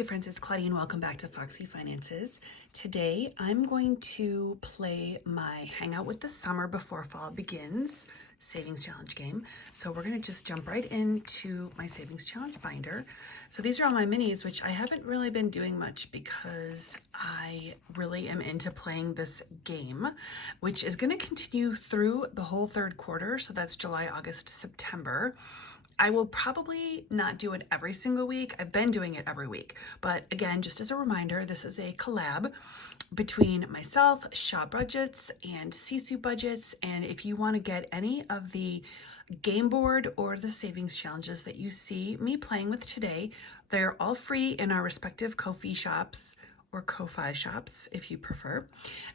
Hey friends, it's Claudine. Welcome back to Foxy Finances. Today I'm going to play my Hangout with the Summer Before Fall Begins Savings Challenge game. So we're going to just jump right into my Savings Challenge binder. So these are all my minis, which I haven't really been doing much because I really am into playing this game, which is going to continue through the whole third quarter. So that's July, August, September. I will probably not do it every single week. I've been doing it every week. But again, just as a reminder, this is a collab between myself, Shop Budgets, and Sisu Budgets. And if you want to get any of the game board or the savings challenges that you see me playing with today, they're all free in our respective Ko-fi shops, or Ko-fi shops if you prefer.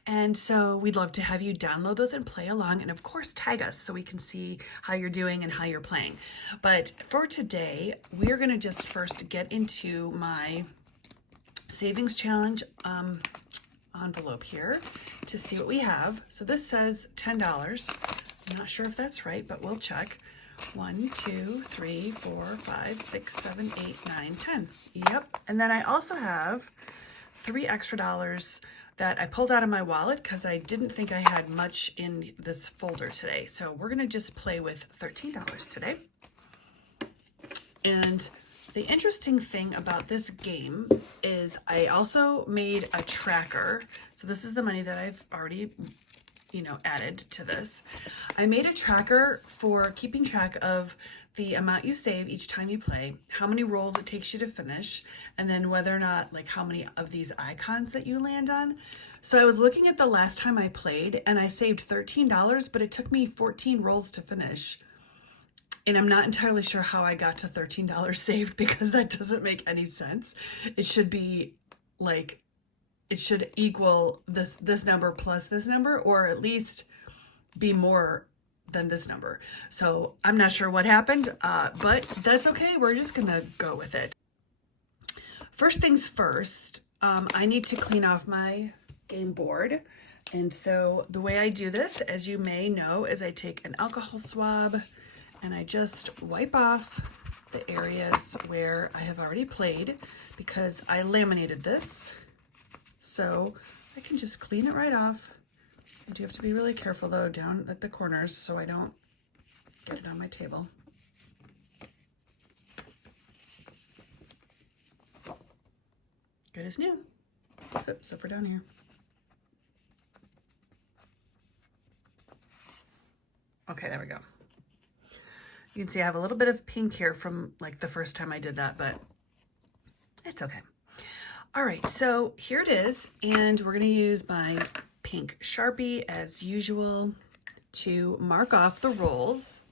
And so we'd love to have you download those and play along, and of course tag us so we can see how you're doing and how you're playing. But for today, we're going to just first get into my savings challenge envelope here to see what we have. So this says $10. I'm not sure if that's right, but we'll check. 1, 2, 3, 4, 5, 6, 7, 8, 9, 10. Yep. And then I also have $3 extra that I pulled out of my wallet because I didn't think I had much in this folder today. So we're going to just play with $13 today. And the interesting thing about this game is I also made a tracker. So this is the money that I've already added to this. I made a tracker for keeping track of the amount you save each time you play, how many rolls it takes you to finish, and then whether or not, like, how many of these icons that you land on. So I was looking at the last time I played and I saved $13, but it took me 14 rolls to finish. And I'm not entirely sure how I got to $13 saved because that doesn't make any sense. It should be like, it should equal this number plus this number, or at least be more than this number. So I'm not sure what happened, but that's okay. We're just gonna go with it. First things first, I need to clean off my game board. And so the way I do this, as you may know, is I take an alcohol swab and I just wipe off the areas where I have already played because I laminated this. So I can just clean it right off. I do have to be really careful though down at the corners so I don't get it on my table. Good as new, except for down here. Okay, there we go. You can see I have a little bit of pink here from like the first time I did that, but it's okay. All right, so here it is, and we're gonna use my pink Sharpie as usual to mark off the rolls.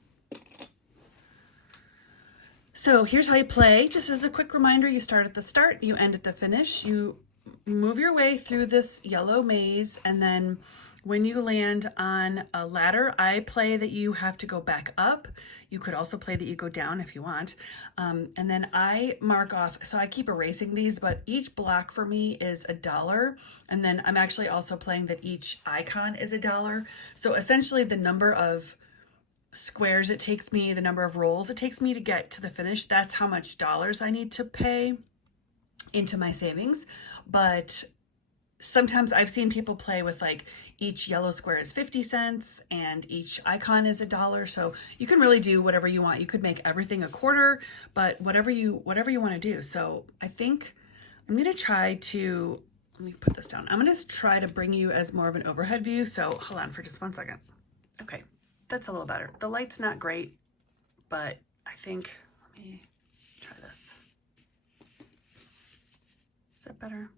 So here's how you play. Just as a quick reminder, you start at the start, you end at the finish. You move your way through this yellow maze, and then when you land on a ladder, I play that you have to go back up. You could also play that you go down if you want. And then I mark off, so I keep erasing these, but each block for me is $1. And then I'm actually also playing that each icon is $1. So essentially the number of squares it takes me, the number of rolls it takes me to get to the finish, that's how much dollars I need to pay into my savings. But sometimes I've seen people play with like each yellow square is 50 cents and each icon is $1. So you can really do whatever you want. You could make everything a quarter, but whatever you want to do. So I think I'm going to try to, let me put this down. I'm going to try to bring you as more of an overhead view. So hold on for just 1 second. Okay, that's a little better. The light's not great, but I think, let me try this. Is that better?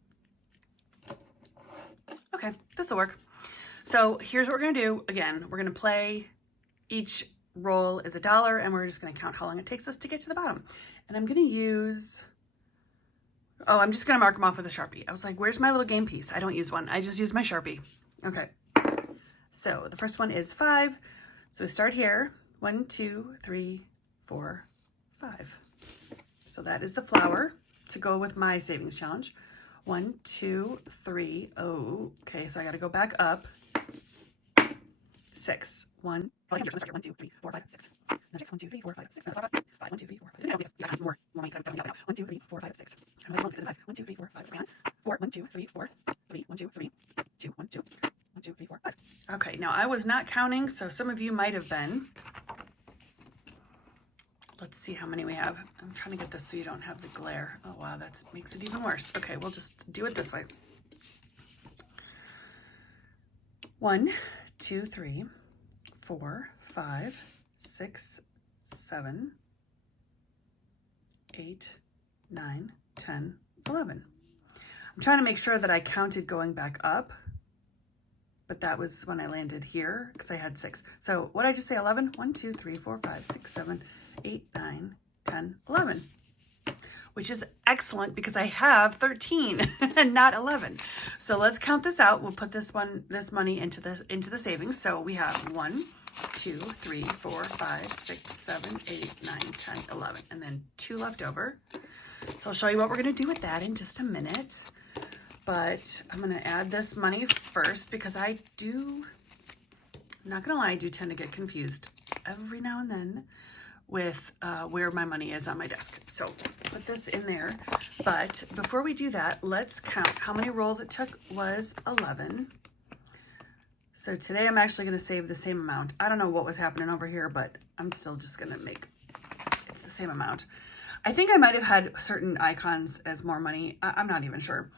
Okay, this will work. So here's what we're gonna do. Again, we're gonna play, each roll is $1, and we're just gonna count how long it takes us to get to the bottom. And I'm gonna use, I'm just gonna mark them off with a Sharpie. I was like, where's my little game piece? I don't use one, I just use my Sharpie. Okay, so the first one is 5. So we start here, 1, 2, 3, 4, 5. So that is the flower to go with my savings challenge. 1, 2, 3, oh, okay, so I gotta go back up. 6. 1, oh, 1, 2, 3, 4, 5, 6. 6, 1, 2, 3, 4, 5, 6. 5, 1, 2, 3, 4, 5, 6. I have some more money because I'm coming out now. 1, 2, 3, 4, 5, 6. 1, 2, 3, 4, 5, 6. 4, 1, 2, 3, 4, 3, 1, 2, 3, 2, 1, 2, 1, 2, 3, 4, 5. Okay, now I was not counting, so some of you might have been. Let's see how many we have. I'm trying to get this so you don't have the glare. Oh wow, that makes it even worse. Okay, we'll just do it this way. 1, 2, 3, 4, 5, 6, 7, 8, 9, 10, 11. I'm trying to make sure that I counted going back up, but that was when I landed here because I had 6. So what did I just say? 11? 1, 2, 3, 4, 5, 6, 7, 8, 9, 10, 11. Which is excellent because I have 13 and not 11. So let's count this out. We'll put this money into the savings. So we have 1, 2, 3, 4, 5, 6, 7, 8, 9, 10, 11, and then 2 left over. So I'll show you what we're going to do with that in just a minute. But I'm going to add this money first because I'm not going to lie, I do tend to get confused every now and then with where my money is on my desk. So put this in there. But before we do that, let's count how many rolls it took. Was 11. So today I'm actually going to save the same amount. I don't know what was happening over here, but I'm still just going to make it's the same amount. I think I might have had certain icons as more money. I'm not even sure.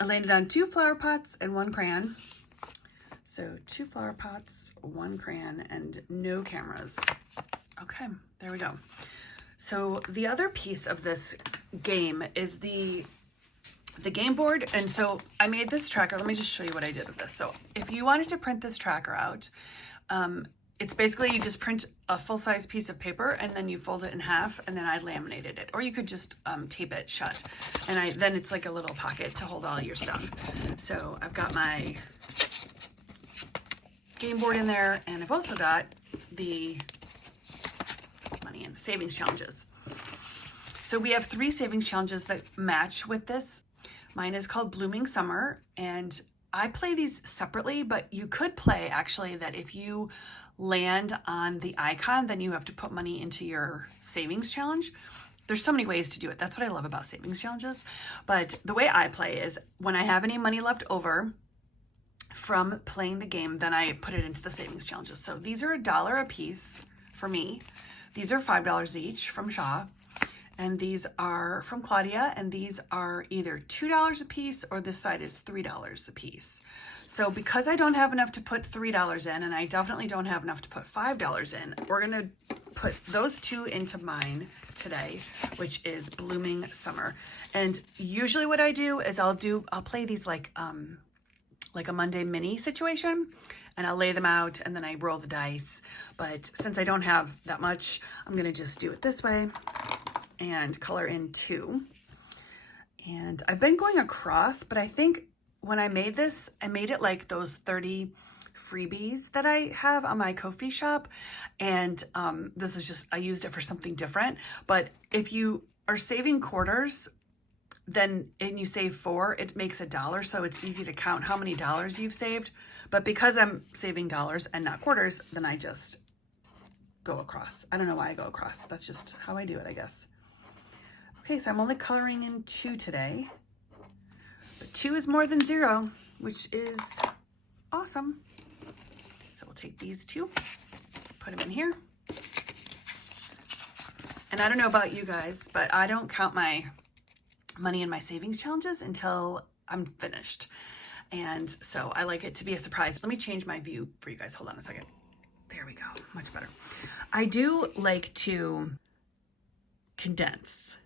I landed on 2 flower pots and 1 crayon. So 2 flower pots, 1 crayon, and no cameras. Okay, there we go. So the other piece of this game is the game board. And so I made this tracker. Let me just show you what I did with this. So if you wanted to print this tracker out, it's basically you just print a full-size piece of paper and then you fold it in half, and then I laminated it. Or you could just tape it shut. And then it's like a little pocket to hold all your stuff. So I've got my game board in there, and I've also got the money and savings challenges. So we have 3 savings challenges that match with this. Mine is called Blooming Summer, and I play these separately, but you could play actually that if you land on the icon, then you have to put money into your savings challenge. There's so many ways to do it. That's what I love about savings challenges. But the way I play is when I have any money left over from playing the game, then I put it into the savings challenges. So these are $1 a piece for me. These are $5 each from Shaw. And these are from Claudia, and these are either $2 a piece or this side is $3 a piece. So because I don't have enough to put $3 in, and I definitely don't have enough to put $5 in, we're gonna put those 2 into mine today, which is Blooming Summer. And usually what I do is I'll play these like a Monday mini situation, and I'll lay them out and then I roll the dice. But since I don't have that much, I'm gonna just do it this way and color in 2. And I've been going across, but I think when I made this, I made it like those 30 freebies that I have on my Ko-fi shop. And this is just, I used it for something different. But if you are saving quarters, and you save 4, it makes $1. So it's easy to count how many dollars you've saved. But because I'm saving dollars and not quarters, then I just go across. I don't know why I go across. That's just how I do it, I guess. Okay, so I'm only coloring in 2 today, but 2 is more than 0, which is awesome. So we'll take these 2, put them in here. And I don't know about you guys, but I don't count my money in my savings challenges until I'm finished. And so I like it to be a surprise. Let me change my view for you guys. Hold on a second. There we go, much better. I do like to condense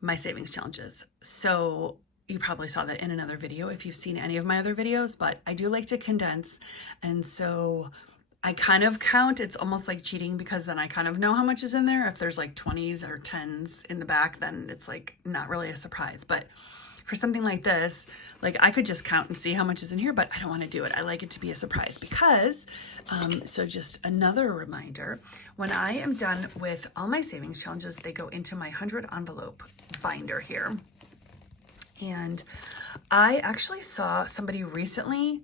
my savings challenges. So you probably saw that in another video if you've seen any of my other videos, but I do like to condense. And so I kind of count, it's almost like cheating because then I kind of know how much is in there. If there's like 20s or 10s in the back, then it's like not really a surprise. But for something like this, like I could just count and see how much is in here, but I don't want to do it. I like it to be a surprise because, so just another reminder, when I am done with all my savings challenges, they go into my 100 envelope binder here. And I actually saw somebody recently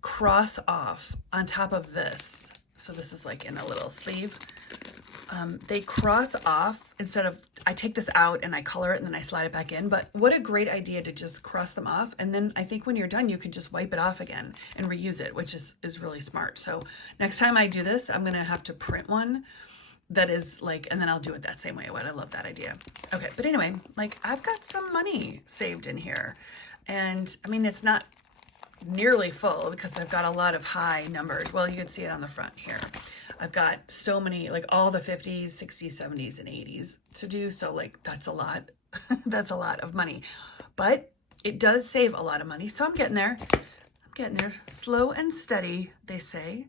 cross off on top of this. So this is like in a little sleeve. They cross off instead of, I take this out and I color it and then I slide it back in. But what a great idea to just cross them off. And then I think when you're done, you can just wipe it off again and reuse it, which is really smart. So next time I do this, I'm going to have to print one that is like, and then I'll do it that same way. I love that idea. Okay. But anyway, like I've got some money saved in here, and I mean, it's not nearly full because I've got a lot of high numbers. Well, you can see it on the front here. I've got so many, like all the 50s, 60s, 70s, and 80s to do. So like, that's a lot. That's a lot of money, but it does save a lot of money. So I'm getting there. I'm getting there. Slow and steady, they say.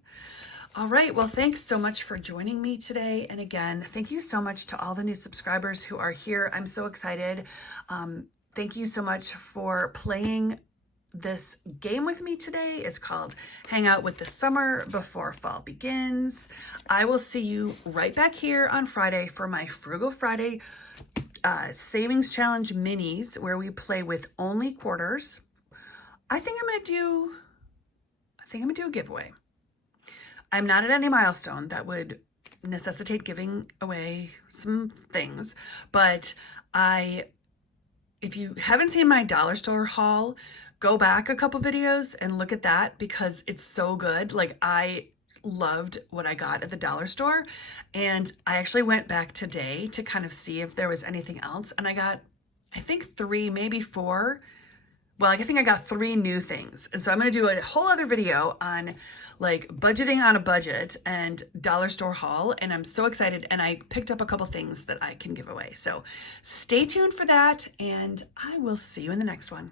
All right. Well, thanks so much for joining me today. And again, thank you so much to all the new subscribers who are here. I'm so excited. Thank you so much for playing this game with me today. It's called Hang Out with the Summer Before Fall Begins. I will see you right back here on Friday for my Frugal Friday Savings Challenge minis, where we play with only quarters. I think I'm gonna do a giveaway. I'm not at any milestone that would necessitate giving away some things, but if you haven't seen my dollar store haul, go back a couple videos and look at that because it's so good. Like I loved what I got at the dollar store, and I actually went back today to kind of see if there was anything else, and I got, I think 3, maybe 4. Well, I think I got 3 new things. And so I'm going to do a whole other video on like budgeting on a budget and dollar store haul. And I'm so excited. And I picked up a couple things that I can give away. So stay tuned for that. And I will see you in the next one.